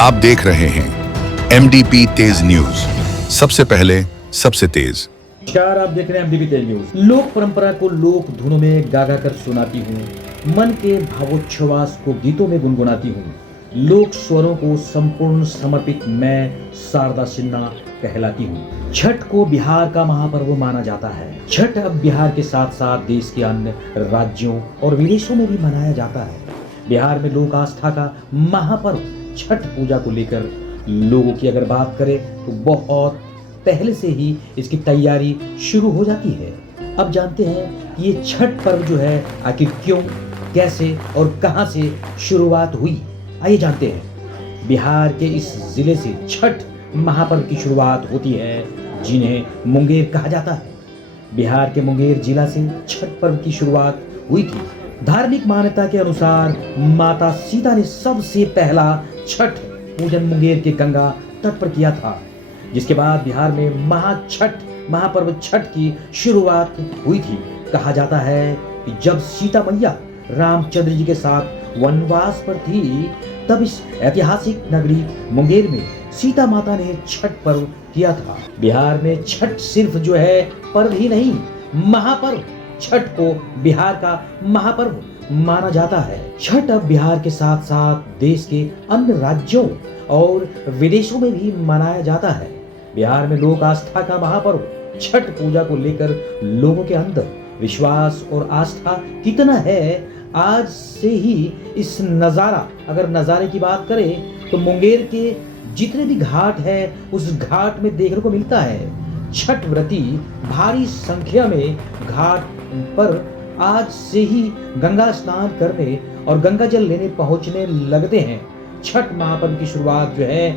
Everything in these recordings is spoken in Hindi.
आप देख रहे हैं एमडीपी तेज न्यूज, सबसे पहले सबसे तेज। नमस्कार, आप देख रहे हैं एमडीपी तेज न्यूज। लोक परंपरा को लोक धुनों में गा गा कर सुनाती हूँ, मन के भावोच्छ्वास को गीतों में गुनगुनाती हूँ। लोक स्वरों को संपूर्ण समर्पित मैं शारदा सिन्हा कहलाती हूँ। छठ को बिहार का महापर्व माना जाता है। छठ अब बिहार के साथ साथ देश के अन्य राज्यों और विदेशों में भी मनाया जाता है। बिहार में लोक आस्था का महापर्व छठ पूजा को लेकर लोगों की अगर बात करें तो बहुत पहले से ही इसकी तैयारी शुरू हो जाती है। अब जानते हैं कि ये छठ पर्व जो है आखिर क्यों, कैसे और कहां से शुरुआत हुई। आइए जानते हैं। बिहार के इस जिले से छठ महापर्व की शुरुआत होती है, जिन्हें मुंगेर कहा जाता है। बिहार के मुंगेर जिला से छठ पर्व की शुरुआत हुई थी। धार्मिक मान्यता के अनुसार माता सीता ने सबसे पहला छठ पूजन मुंगेर के गंगा तट पर किया था, जिसके बाद बिहार में महापर्व छठ की शुरुआत हुई थी। कहा जाता है कि जब सीता मैया रामचंद्र जी के साथ वनवास पर थी, तब इस ऐतिहासिक नगरी मुंगेर में सीता माता ने छठ पर्व किया था। बिहार में छठ सिर्फ जो है पर्व ही नहीं, महापर्व। छठ को बिहार का महापर्व माना जाता है। छठ अब बिहार के साथ साथ देश के अन्य राज्यों और विदेशों में भी मनाया जाता है। बिहार में लोक आस्था का महापर्व छठ पूजा को लेकर लोगों के अंदर विश्वास और आस्था कितना है, आज से ही इस अगर नज़ारे की बात करें तो मुंगेर के जितने भी घाट है उस घाट में देखने को मिलता है। छठ व्रती भारी संख्या में घाट पर आज से ही गंगा स्नान करने और गंगा जल लेने पहुंचने लगते हैं। छठ महापर्व की शुरुआत जो है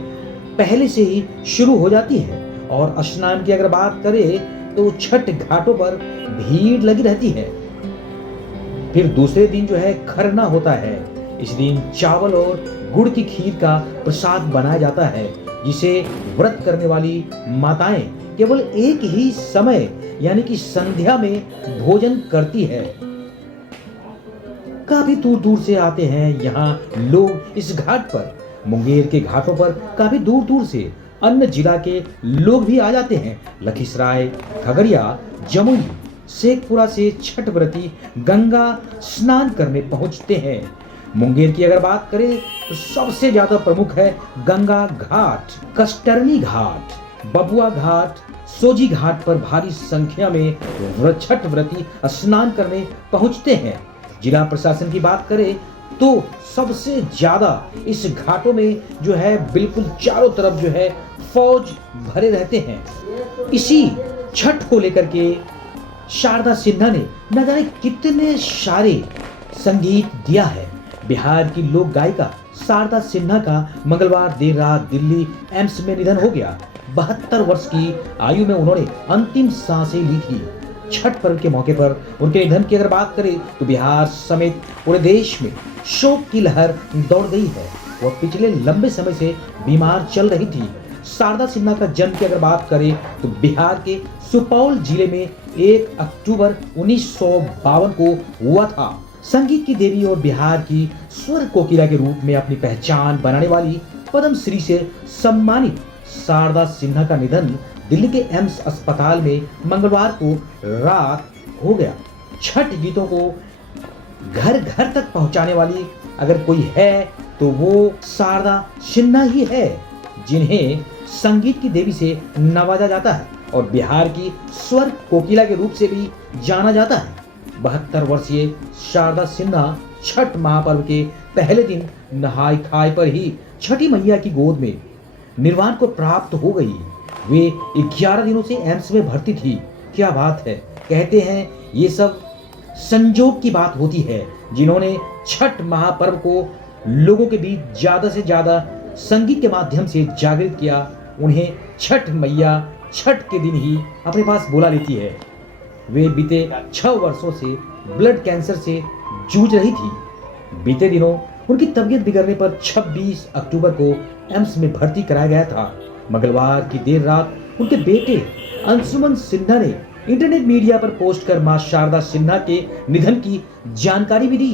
पहले से ही शुरू हो जाती है और स्नान की अगर बात करें तो छठ घाटों पर भीड़ लगी रहती है। फिर दूसरे दिन जो है खरना होता है। इस दिन चावल और गुड़ की खीर का प्रसाद बनाया जाता है, जिसे व्रत करने वाली माताएं केवल एक ही समय यानी कि संध्या में भोजन करती है। काफी दूर दूर से आते हैं यहाँ लोग इस घाट पर। मुंगेर के घाटों पर काफी दूर दूर से अन्य जिला के लोग भी आ जाते हैं। लखीसराय, खगड़िया, जमुई, शेखपुरा से छठ व्रती गंगा स्नान करने पहुंचते हैं। मुंगेर की अगर बात करें तो सबसे ज्यादा प्रमुख है गंगा घाट, कस्टरनी घाट, बबुआ घाट, सोजी घाट पर भारी संख्या में छठ व्रती स्नान करने पहुंचते हैं। जिला प्रशासन की बात करें तो सबसे ज्यादा इस घाटों में जो है बिल्कुल चारों तरफ जो है फौज भरे रहते हैं। इसी छठ को लेकर के शारदा सिन्हा ने न जाने कितने सारे संगीत दिया है। बिहार की लोक गायिका शारदा सिन्हा का मंगलवार देर रात दिल्ली एम्स में निधन हो गया। 72 वर्ष की आयु में उन्होंने अंतिम सांसें ली थी। छठ पर्व के मौके पर उनके निधन की अगर बात करें तो बिहार समेत पूरे देश में शोक की लहर दौड़ गई है। वह पिछले लंबे समय से बीमार चल रही थी। शारदा सिन्हा का जन्म की अगर बात करें तो बिहार के सुपौल जिले में 1 अक्टूबर 1952 को हुआ था। संगीत की देवी और बिहार की स्वर कोकिला के रूप में अपनी पहचान बनाने वाली पद्मश्री से सम्मानित शारदा सिन्हा का निधन दिल्ली के एम्स अस्पताल में मंगलवार को रात हो गया। छठ गीतों को घर घर तक पहुंचाने वाली अगर कोई है तो वो शारदा सिन्हा ही है, जिन्हें संगीत की देवी से नवाजा जाता है और बिहार की स्वर कोकिला के रूप से भी जाना जाता है। 72 वर्षीय शारदा सिन्हा छठ महापर्व के पहले दिन नहाय खाए पर ही छठी मैया की गोद में निर्वाण को प्राप्त हो गई। वे 11 दिनों से एम्स में भर्ती थी। क्या बात है। कहते हैं ये सब संजोग की बात होती है। जिन्होंने छठ महापर्व को लोगों के बीच ज्यादा से ज्यादा संगीत के माध्यम से जागृत किया, उन्हें छठ मैया छठ के दिन ही अपने पास बुला लेती है। वे बीते 6 वर्षों से ब्लड कैंसर से जूझ रही थी। बीते दिनों उनकी तबीयत बिगड़ने पर 26 अक्टूबर को एम्स में भर्ती कराया गया था। मंगलवार की देर रात उनके बेटे अंशुमन सिन्हा ने इंटरनेट मीडिया पर पोस्ट कर मां शारदा सिन्हा के निधन की जानकारी भी दी।